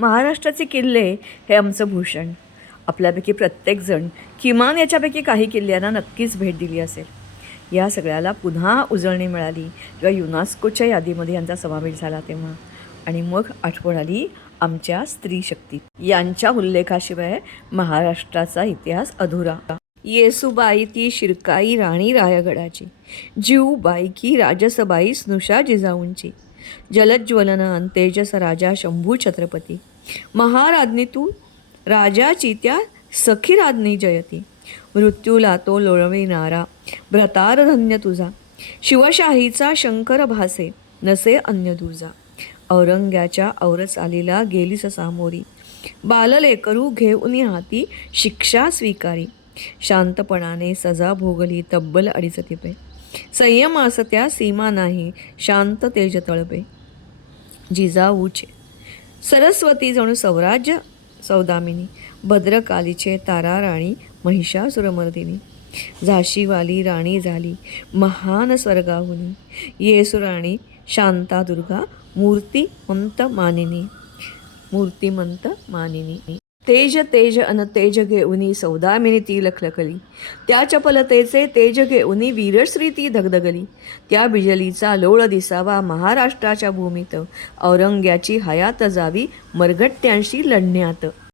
महाराष्ट्राचे किल्ले हे आमचं भूषण. आपल्यापैकी प्रत्येकजण किमान याच्यापैकी काही किल्ल्यांना नक्कीच भेट दिली असेल. या सगळ्याला पुन्हा उजळणी मिळाली किंवा युनास्कोच्या यादीमध्ये यांचा समावेश झाला तेव्हा. आणि मग आठवण आली आमच्या स्त्री शक्ती यांच्या उल्लेखाशिवाय महाराष्ट्राचा इतिहास अधुरा. येसुबाई ती शिरकाई राणी रायगडाची. जीवबाई की राजसबाई स्नुषा जिजाऊंची. जलज्वलन तेजस राजा शंभू छत्रपती. महाराज्ञी तू राजाची त्या सखी राज्ञी जयती. मृत्यूला तो लोळविणारा भ्रतार धन्य तुझा. शिवशाहीचा शंकर भासे नसे अन्य दुजा. औरंग्याच्या औरच आलेला गेलीस सामोरी. बाललेकरू घेऊन हाती शिक्षा स्वीकारी. शांतपणाने सजा भोगली तब्बल अडीच तिपे. संयम असत्या सीमा नाही शांत तेज तळपे. जिजाऊचे सरस्वती जणू स्वराज्य सौदामिनी भद्रकालीचे तारा राणी महिषासुरमर्दिनी झाशीवाली राणी झाली महान स्वर्गाहुनी येसुराणी शांता दुर्गा मूर्तिमंत मानिनी मूर्तिमंत मानिनी तेज तेज अन तेज घेऊनी सौदामिनी ती लखलखली. त्या चपलतेचे तेज घेऊनी वीरश्री ती धगधगली. त्या बिजलीचा लोळ दिसावा महाराष्ट्राच्या भूमीत. औरंग्याची हयात जावी मरगट्ट्यांशी लढण्यात.